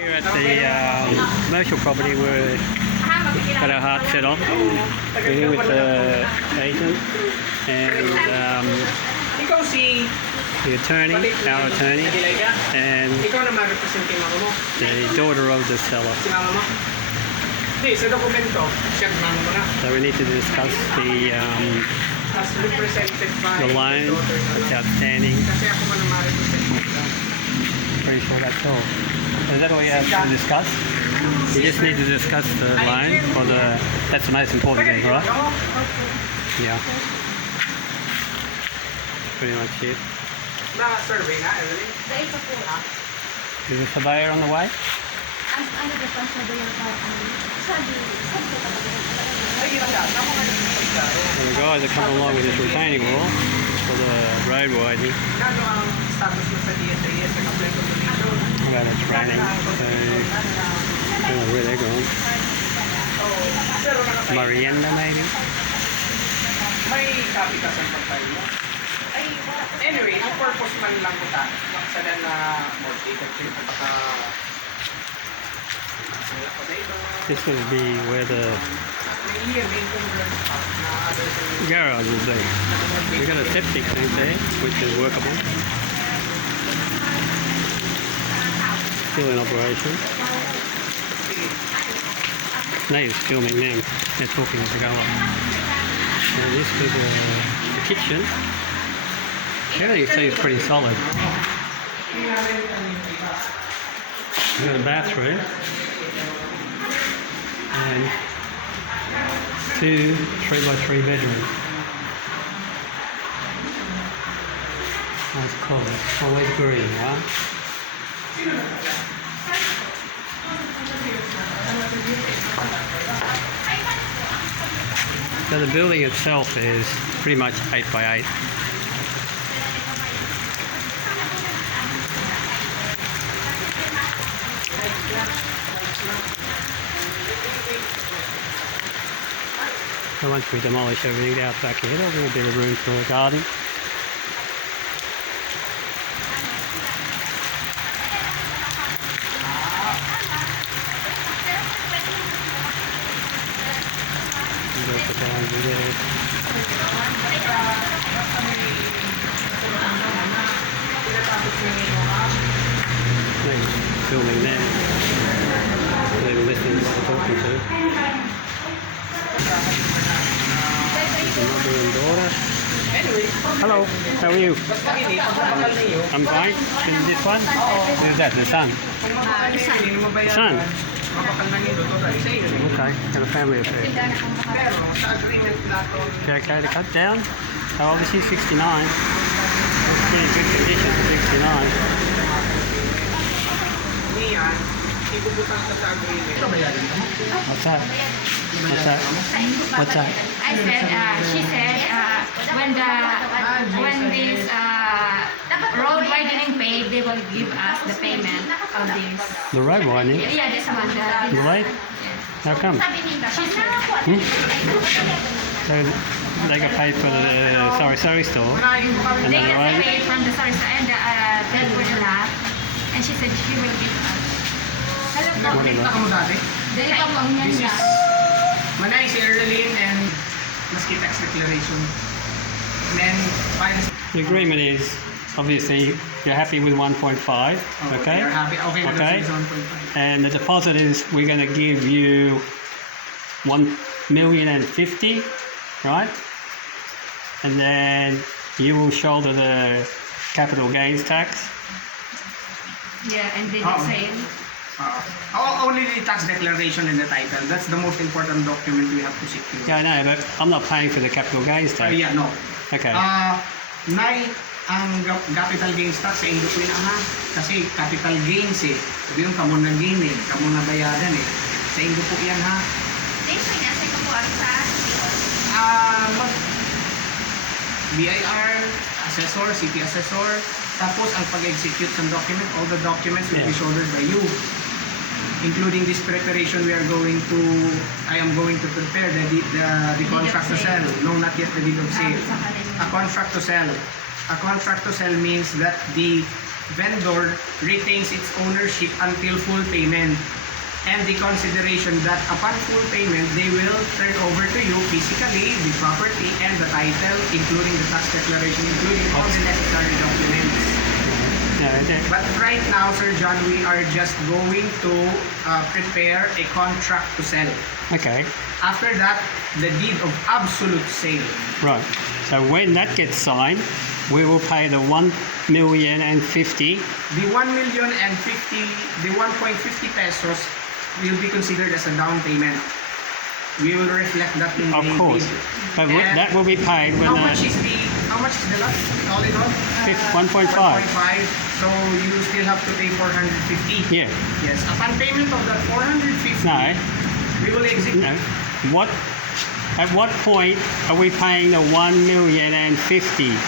Here at the commercial property we've got our heart set on. We're here with the agent and the attorney, our attorney, and the daughter of the seller. So we need to discuss the loan that's outstanding. Pretty sure that's all. Is that all you have to discuss? You just need to discuss the loan, or that's the most important thing, right? Yeah. Pretty much it. Is the surveyor on the way? So the guys are coming along with this retaining wall for the road widening. Well, it's raining, so I don't know where they're going. Merienda, maybe? Anyway, yung purpose man lang ko ta, sa na this will be where the garage will be. We've got a septic tank there, which is workable. Still in operation. Nate's filming them. They're talking as they go on. So this is the kitchen. Everything seems pretty solid. We've got a bathroom and 2 3x3 bedrooms. Nice colour. Always green, right? So the building itself is pretty much 8x8. So once we demolish everything out back here, there'll be a bit of room for a garden. Filming them. They're listening to what I'm talking to. Mother and daughter. Hello, how are you? I'm fine. Is this one? Who's that? The son? The son? Okay, got a family affair. Okay to cut down? How old is she? 69. It's in good condition, 69. What's that? What's that? What's that? I said, she said, when this road widening paid, they will give us the payment of this. The road widening? Yeah, this one. The way? How come? She said, So they got paid for the sorry store, and they then the got road? paid from the sorry and then for the lot, and she said she will give us. This is Manay, si Eralene, and maski tax declaration. And then finance. The agreement is, obviously, you're happy with 1.5, okay? You're happy. Okay. 1.5. And the deposit is, we're going to give you $1,050,000, right? And then you will shoulder the capital gains tax. Yeah, and then the sale. Only the tax declaration and the title. That's the most important document we have to secure. Yeah, I know, but I'm not paying for the capital gains tax. Yeah, no. Okay. Nay, ang capital gains tax sa Indo po yun, kasi capital gains Sabi yung kamo na gain kamo na bayaran Sa Indo po yan, ha? Dito niya, sa ito po ang sa BIR, assessor, city assessor, tapos ang pag-execute ng document, all the documents will be shouldered by you. Including this preparation I am going to prepare the contract to sell. No, not yet the deed of sale. A contract to sell. A contract to sell means that the vendor retains its ownership until full payment. And the consideration that upon full payment, they will turn over to you physically the property and the title, including the tax declaration, including all the necessary documents. Yeah, okay. But right now, Sir John, we are just going to prepare a contract to sell. Okay, After that, the deed of absolute sale. right. So when that gets signed, we will pay the 1,050,000. The 1,050,000, the 1.50 pesos will be considered as a down payment. We will reflect that in Of the course, deed. but And that will be paid when how much is the lot? All in all? 1.5. 1.5. So you still have to pay 450. Yeah. Yes. Upon payment of that 450, No. we will exit. No. At what point are we paying the 1,050,000?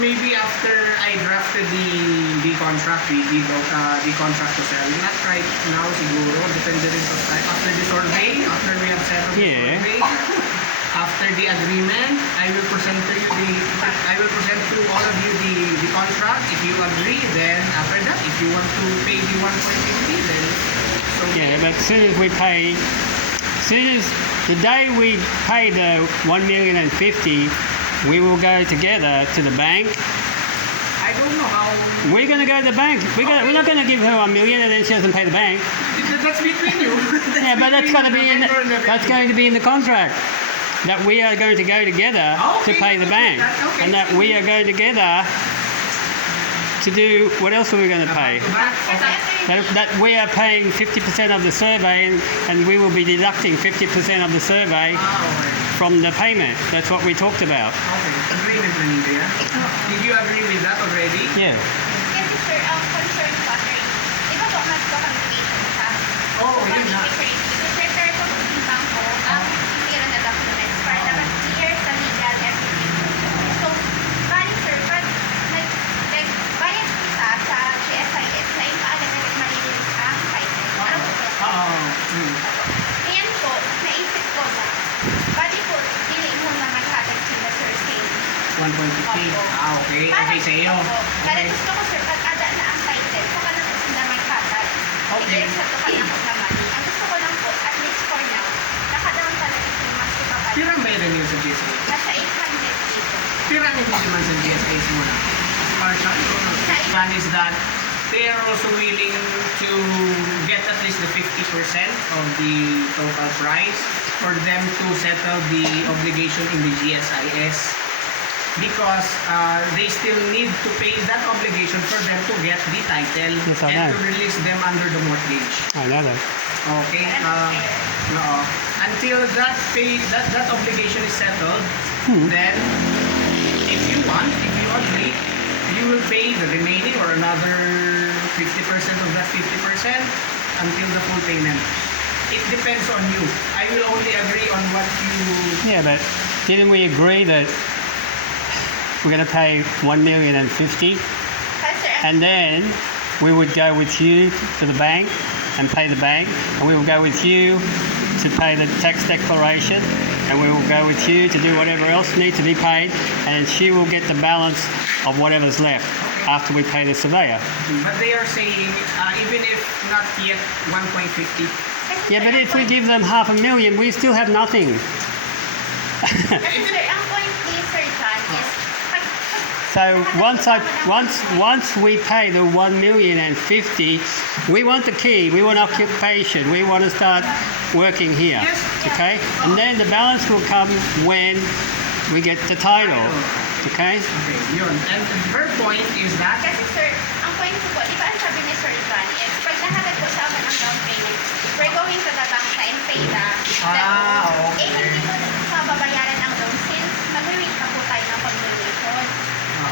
Maybe after I drafted the contract, the contract to sell. Not right now siguro, depende rin sa time. After the survey, after we have settled the Yeah. survey, after the agreement, I will present to all of you the contract. If you agree, then after that, if you want to pay the 1.50, then so Yeah, but as soon as the day we pay the 1,050,000, we will go together to the bank. I don't know how. We're going to go to the bank. We're not going to give her 1,000,000 and then she doesn't pay the bank. That's between you. Yeah, but that's going to be in That's the contract. That we are going to go together to pay the bank, Okay. and that we are going together to do what else are we going to pay? That we are paying 50% of the survey, and we will be deducting 50% of the survey Okay. from the payment. That's what we talked about. Okay. Agreement na nito yan. Did you agree with that already? Yeah. Kasi sir, ang concern ko, sir, di ba po mag-communication sa Oo, yun na. I-prepare ko kung timbang ko ang sisira na documents para dapat clear sa legal everything. So, bali sir, pag bayad kita sa GSIS na ipaalam na malilinis ang title. Ano po ito? Oo. Ngayon po, naisip ko na, bali po, pili mo na maghatag sila sir sale. 1.50. Okay. Okay sa iyo. Kaya gusto ko sir, pag ada na ang title, saka na po sila maghatag. Okay. Sa tukal na po naman. Ang gusto ko lang po, at least for now, nakadown talaga yung mas tumagal. Pirang bayaran yun sa GSIS? Nasa 800 dito. Pirang hindi naman sa GSIS muna. Marshall, plan is that they are also willing to get at least the 50% of the total price for them to settle the obligation in the GSIS because they still need to pay that obligation for them to get the title Yes, I and know. to release them under the mortgage. I know that. Okay. No. Until that obligation is settled, then if you agree, you will pay the remaining or another 50% of that 50% until the full payment. It depends on you. I will only agree on what you. Yeah, but didn't we agree that we're going to pay 1,050,000, and then we would go with you to the bank and pay the bank, and we will go with you to pay the tax declaration, and we will go with you to do whatever else needs to be paid, and she will get the balance of whatever's left after we pay the surveyor. But they are saying even if not yet 1.50. Yeah, but if we give them 500,000, we still have nothing. Kasi sir, ang point ni Sir John is, So once we pay the 1,050,000, we want the key, we want occupation, we want to start working here, Yes. okay? And then the balance will come when we get the title, okay? Okay, yun. And her point is that kasi sir, ang point ko po, di ba ang sabi ni Sir John is, pag nahatag po sa akin ang down payment, we're going to the bank and pay the okay. hindi po mababayaran ang loan since mag-wait na po tayo ng combination.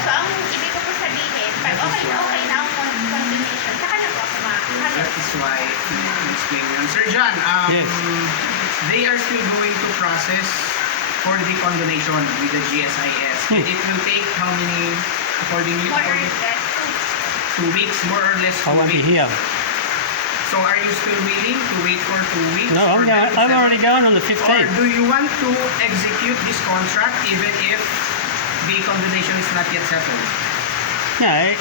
So, ang ibig ko po sabihin, pag okay na ang combination, saka na po ako that is why explain yun. Sir John, Yes. they are still going to process for the condonation with the GSIS. And it will take how many, accordingly? more or less 2 weeks, more or less 2 I won't be weeks. here. So are you still willing to wait for 2 weeks? No, for them to I'm settle? already going on the Or 15th. do you want to execute this contract even if the condonation is not yet settled? No,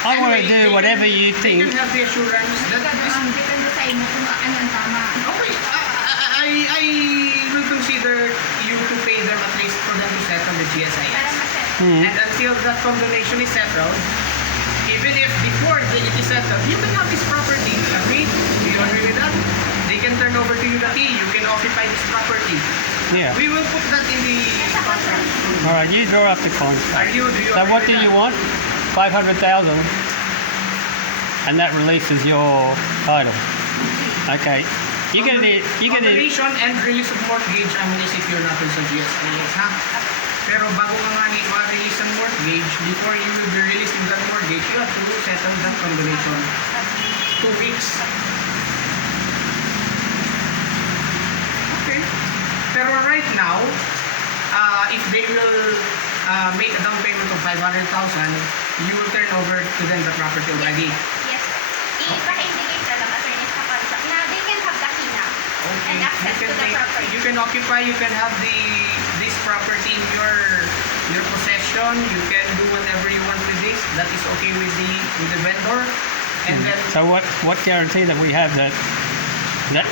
I want to Anyway, do they whatever can- you They think. can have the assurance that this Depende sa inyo kung ano ang tama. okay, I will consider you to pay them at least for them to settle the Para GSIS. maset. Hmm. And until that condonation is settled, even if before it is settled, you can have this property. Agreed? Do you agree with that? They can turn over to you the key. You can occupy this property. Yeah. We will put that in the contract. All right, you draw up the contract. Do you So agree what with do that? you want? 500,000, and that releases your title. Okay. You get it. You get it. Combination and release of mortgage ang secure natin sa GSIS, ha? Pero bago ka nga ma-release ang mortgage, before you will be releasing that mortgage, you have to settle that combination. 2 weeks. Okay. Pero right now, if they will make a down payment of 500,000, you will turn over to them the property already. Yes. I-indicate na lang attorney sa contract na they can have the key now and access to the property. You can occupy, you can have this property in your possession. You can do whatever you want with this. That is okay with the vendor. And then So what guarantee that we have that the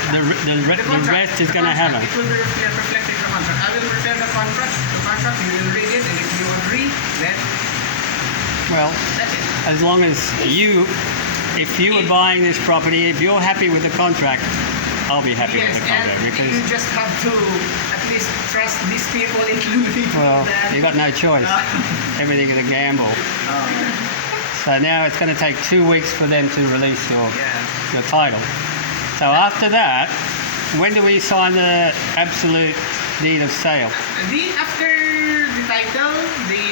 rest is going to happen? It will be reflected in the contract. I will prepare the contract. The contract, you will read it, and if you agree, then Well, that's it. as long as if you are buying this property, if you're happy with the contract, I'll be happy Yes, with the contract and because, you just have to at least trust these people, including well, that. you got no choice. Everything is a gamble. So now it's going to take 2 weeks for them to release your title. So after that, when do we sign the absolute deed of sale? After the title, they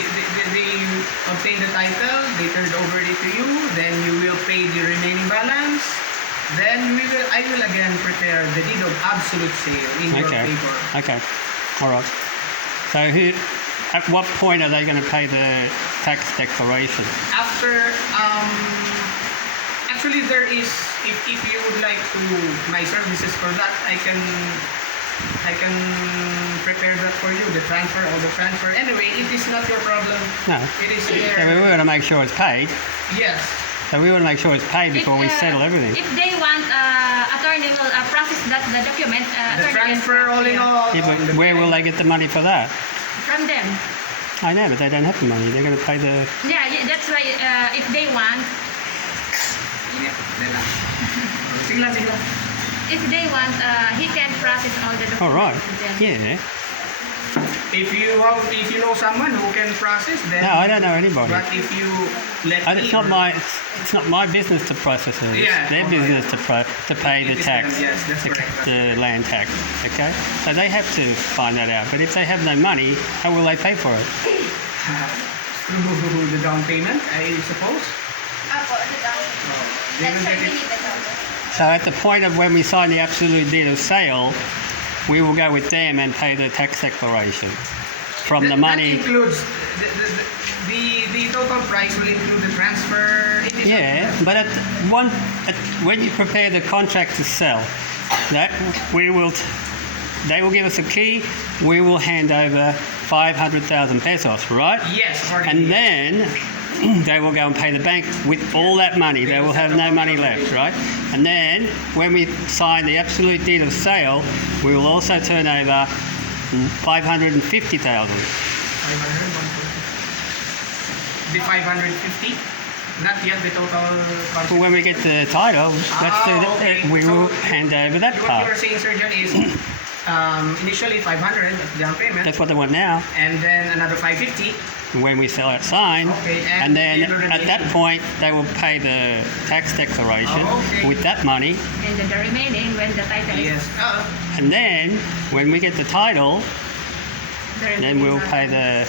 obtain the title, they turn over it to you, then you will pay the remaining balance. Then I will again prepare the deed of absolute sale in your favor. Okay. All right. So at what point are they going to pay the tax declaration? After actually there is, if you would like to my services for that, I can prepare that for you, the transfer or the transfer. Anyway, it is not your problem. No. It is Yeah, their, we want to make sure it's paid. Yes. So we want to make sure it's paid before we settle everything. If they want, attorney will process the document. The Attorney can transfer all in all. Yeah, but where will they get the money for that? From them. I know, but they don't have the money. They're going to pay the... Yeah, that's why if they want, Sige lang. if they want, he can process all the documents. All right. with them. Yeah. If you know someone who can process, then No, I don't know anybody. But if you let me, It's not my business to process it. Yeah, It's their okay. business to pay the It is tax, them, yes, that's correct. the land tax. Okay, so they have to find that out. But if they have no money, how will they pay for it? through the down payment, I suppose. Apo, the down. They That's will why get we it. need the down. So at the point of when we sign the absolute deed of sale, we will go with them and pay the tax declaration from the money. That includes the total price will include the transfer. It is Yeah, but when you prepare the contract to sell, that they will give us a key. We will hand over 500,000 pesos, right? Yes, already. And then they will go and pay the bank with all that money. They will have no money left, right? And then when we sign the absolute deed of sale, we will also turn over 550,000. 500, the 550, not yet the total contract. When we get the title, Okay. we will hand over that What you part. are saying, sir, John, is initially 500 down payment, That's what they want now. and then another 550. When we sell it signed, Okay, and then the at that remaining. point they will pay the tax declaration Okay. with that money, And then the remaining when the title Yes. is and then when we get the title, the then remaining we'll are- pay the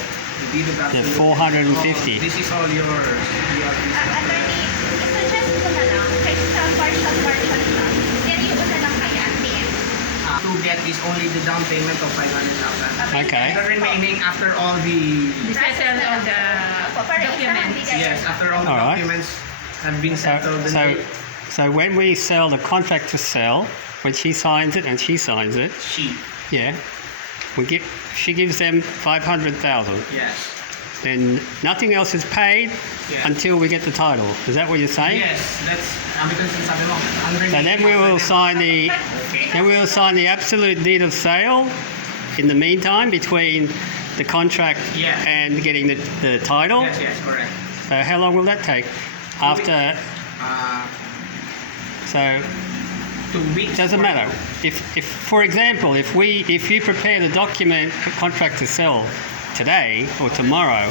deed of absolute. 450. Oh, this is all yours. Attorney, i-suggest ko na lang, kahit sa partial siya, carry ko na lang kay ate. To get is only the down payment of 500,000. Okay. The remaining after all the the settle of the documents. yes, after all the All right. documents have been So, settled. then so, they- so when we sell the contract to sell, when she signs it and she signs it, she. yeah, she gives them 500,000. Yes. then nothing else is paid Yeah. until we get the title. Is that what you're saying? Yes, that's ito yung sinasabi mo. So then we will sign the absolute deed of sale in the meantime between the contract Yeah. and getting the title. Yes, correct. How long will that take? After, so 2 weeks. it doesn't matter. If for example, if you prepare the document contract to sell today or tomorrow,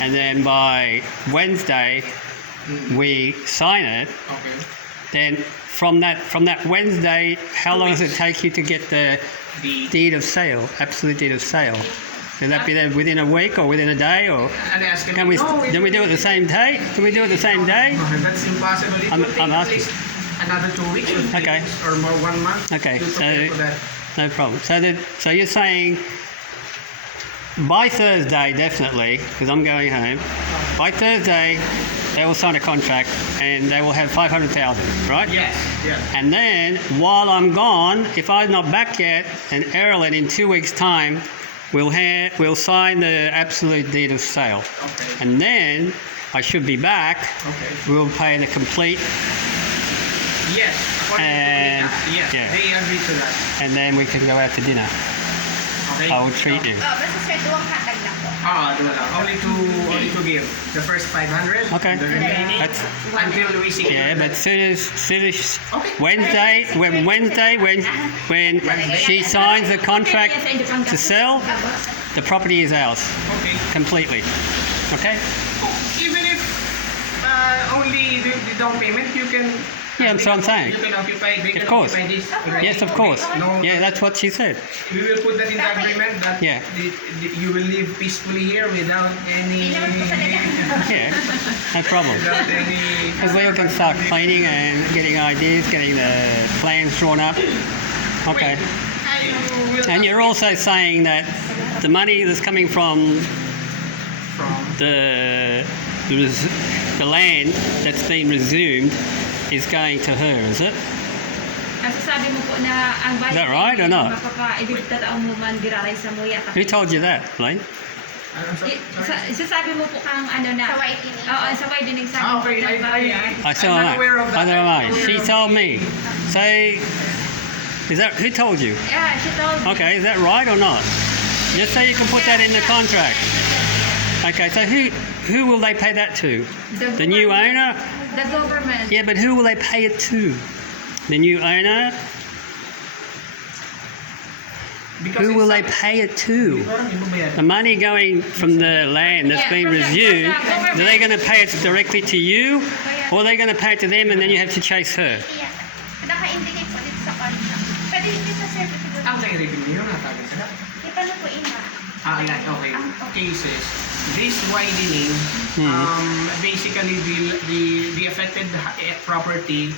and then by Wednesday we sign it, Okay. then from that Wednesday, how 2 long does it weeks. take you to get the The deed of sale, absolute deed of sale? Will that be there within a week or within a day, or and I asked him, can we? no, Can we do it the same day? Can we do it the same day? That's impossible. It I'm will take at asking. least another 2 weeks or 3 Okay. weeks or more, 1 month. Okay, to prepare so- for that. No problem. So you're saying by Thursday, definitely, because I'm going home. By Thursday, they will sign a contract and they will have 500,000, right? Yes. And then while I'm gone, if I'm not back yet, and Eralene in 2 weeks' time will sign the absolute deed of sale, Okay. and then I should be back. Okay. We'll pay the complete, Yes. According And- to Rita, yes, yeah. they agreed to that. and then we can go out to dinner. Okay. I will treat you. Basta sir, duwang hatag lang po. Doon lang. Only to give the first 500. Okay. The remaining That's- until we secure. Yeah, but that. soon as Okay. Wednesday, when she signs the contract to sell, the property is ours Okay. completely. Okay? Even if only the down payment, you can. Yeah, that's what I'm saying. You can occupy. They Of can course. occupy this. Yes, of course. No. Yeah, that's what she said. We will put that in the agreement that Yeah. you will live peacefully here without any. Hindi naman po talaga. Yeah, no problem. Without any. Because we all can start cleaning and getting ideas, getting the plans drawn up. Okay. And you're also saying that the money that's coming from the land that's been resumed is going to her, is it? Kasi sabi mo po na ang Is that right or not? Mapapa-ibigtataon mo man diraray sa muya. Who told you that, Lane? I'm sorry. Sasabi mo po kang ano na. Sa whitening. Oo, sa widening sa Okay, I saw I'm that. not aware of that. I don't know. I'm not She aware of told me. So, is that who told you? Yeah, she told me. Okay, is that right or not? Just so you can put that in the contract. Okay, so who will they pay that to? The new owner? The government. Yeah, but who will they pay it to? The new owner? Because Who will they it's pay it to? Parang ibabayad. The money going from the land that's been resumed, are they going to pay it directly to you? Or are they going to pay it to them and then you have to chase her? Iya. Naka-indicate po dito sa contract. Pwede hindi sa certificate. Ang revenue na tawag sila. Di paano po ina? Yan, okay. Cases. This widening, basically the affected property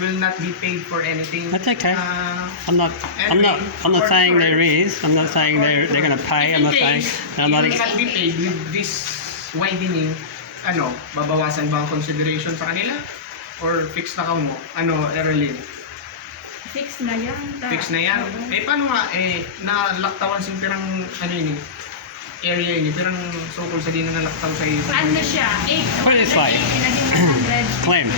will not be paid for anything. That's okay. I'm not Or- saying or- there is. I'm not saying they're going to pay. I'm not saying. I'm not. It will not be paid with this widening. Babawasan ba ang consideration sa kanila? Or fixed na ka mo? Eralene? Fix na yan. Fix na yan. Paano nga, nalaktawan sa pirang, area yun, pirang sokol sa din na nalaktaw sa iyo. Ano siya? Put it this way. Clem.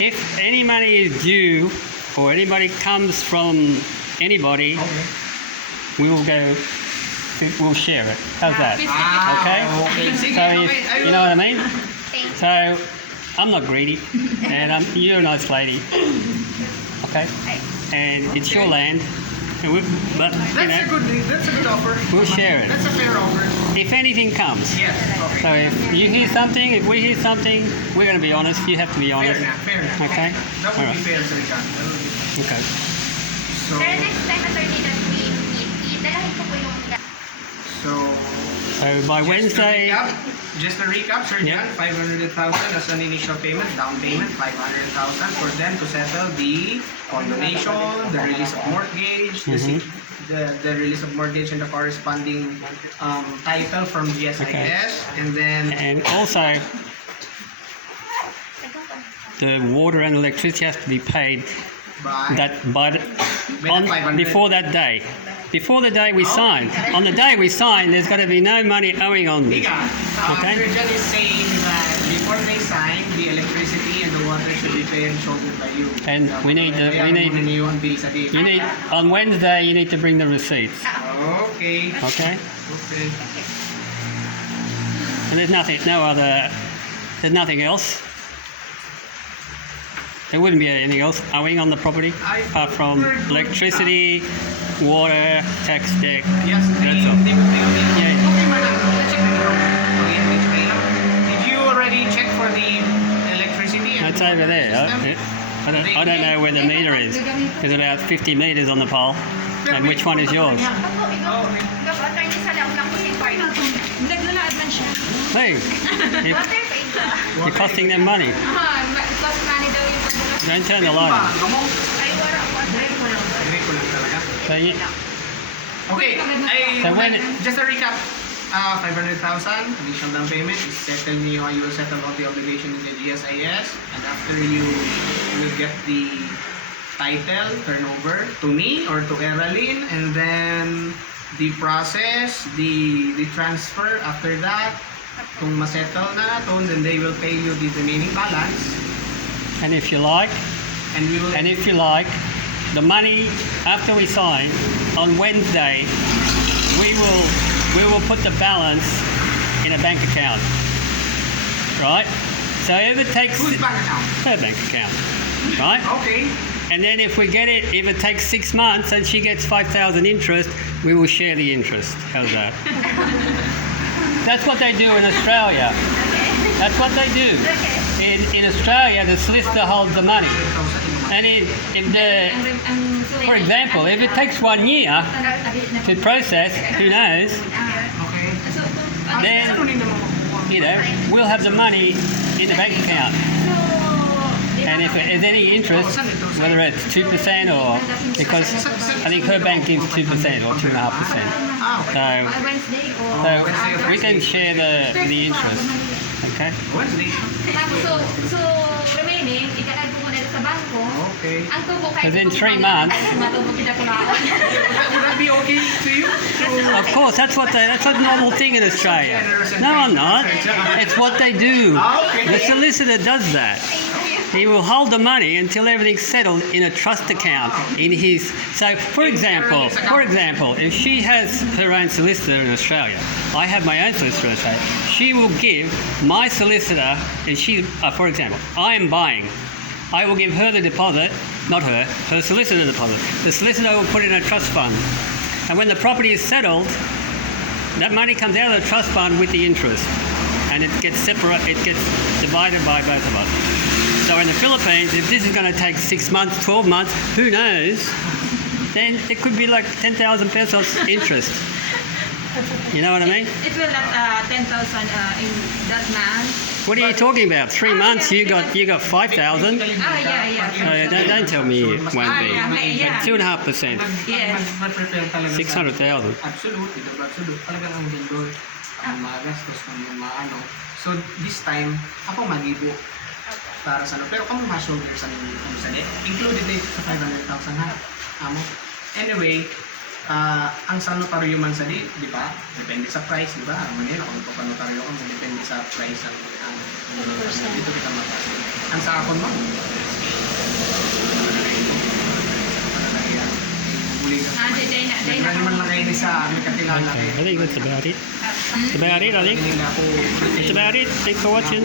If any money is due or anybody comes from anybody, Okay. we'll share it. How's that? Okay. Sige, So okay. if, you know what I mean? Thank you. So I'm not greedy, and you're a nice lady. Okay. And it's your land, and but you That's a know good offer. we'll share it. That's a fair offer. If anything comes. Yes. Okay. So if you hear something, if we hear something, we're going to be honest. You have to be Fair honest. enough. Okay. That would Alright. be fair, Sir John. That would be. Okay. So, Sir, next time attorney that we meet, idalahin ko po yung so So by Wednesday. just to recap, Sir Yeah. John, 500,000 as an initial payment, down payment, 500,000 for them to settle the condonation, the release of mortgage, the release of mortgage and the corresponding title from GSIS, Okay. and then And also, the water and electricity has to be paid by by By the 500. before that day. before the day we sign. On the day we sign, there's got to be no money owing on me. Ika, Okay. Sir John is saying that before they sign, the electricity and the water should be paid and shouldered by you. And we need the- we need- Bayaran muna niyo ang bill sa day. You need on Wednesday. You need to bring the receipts. Okay. Okay. Okay. And there's nothing else. There wouldn't be anything else owing on the property apart from electricity, water, tax deck. Yes, That's all. Yeah. Okay, madam. Check it out. Did you already check for the electricity? And That's over there. system? I don't know where the meter is. There's about 50 meters on the pole. And which one is yours? Opo, ikaw po, attorney sa launang kusing party. Nagdala advance siya. Hey, you- Water paid ba? you're costing them money. Cost money daw yung pagdala. Don't turn the Ba, light on. kamong? Ay, water. Diretso lang talaga. So you, Okay, So when- just a recap. 500,000 additional down payment is settle niyo. You will settle all the obligation in the GSIS, and after you will get the title turnover to me or to Eralene, and then the process, the transfer after that. Kung masettle na to, then they will pay you the remaining balance, and if you like, and we will. the money after we sign on Wednesday, we will put the balance in a bank account, right? So if it takes Whose bank account? her bank account, right? Okay. And then if it takes 6 months and she gets 5,000 interest, we will share the interest. How's that? That's what they do in Australia. That's what they do. In Australia, the solicitor holds the money. And for example, if it takes 1 year to process, who knows, Okay. then, we'll have the money in the bank account. And if there's any interest, whether it's 2% or, because I think her bank gives 2% or 2.5%. So, Wednesday or... so we can share the interest. Okay? Wednesday. Tapos, so remaining, ika-add ko muna sa bangko. Okay. Ang tubo kahit... Within 3 months. Matubo kita kumaon. Would that be okay to you? Of course, that's a normal thing in Australia. No, I'm not. It's what they do. The solicitor does that. He will hold the money until everything's settled in a trust account in his. So, for example, if she has her own solicitor in Australia, I have my own solicitor in Australia. She will give my solicitor, and for example, I am buying. I will give her the deposit, not her solicitor deposit. The solicitor will put it in a trust fund, and when the property is settled, that money comes out of the trust fund with the interest, and it gets divided by both of us. So in the Philippines, if this is going to take 6 months, 12 months, who knows, then it could be like 10,000 pesos interest. You know what I mean? It will not 10,000 in that month. What are you talking about? 3 months, you got 5,000? Yeah. Don't tell me it won't be. Yeah. 2.5%, Yes. 600,000. Absolute. Talagang ang vendor. Ang magastos ng maano. So this time, ako magibo para sa ano. Pero kamo ma-shoulder sa net. Included dito sa 500,000 ha. Amo. Anyway, ang sa notaryo man sa di ba? Depende sa price, di ba? Ano yun, kung ipapanotaryo ka, depende sa price ang dito kita mapasok. Ang sa akon mo? Nagran man lang kayo sa may kakilala. Okay, I think that's about it. That's about it, I think. Hindi nga ako That's about it. Thanks for watching.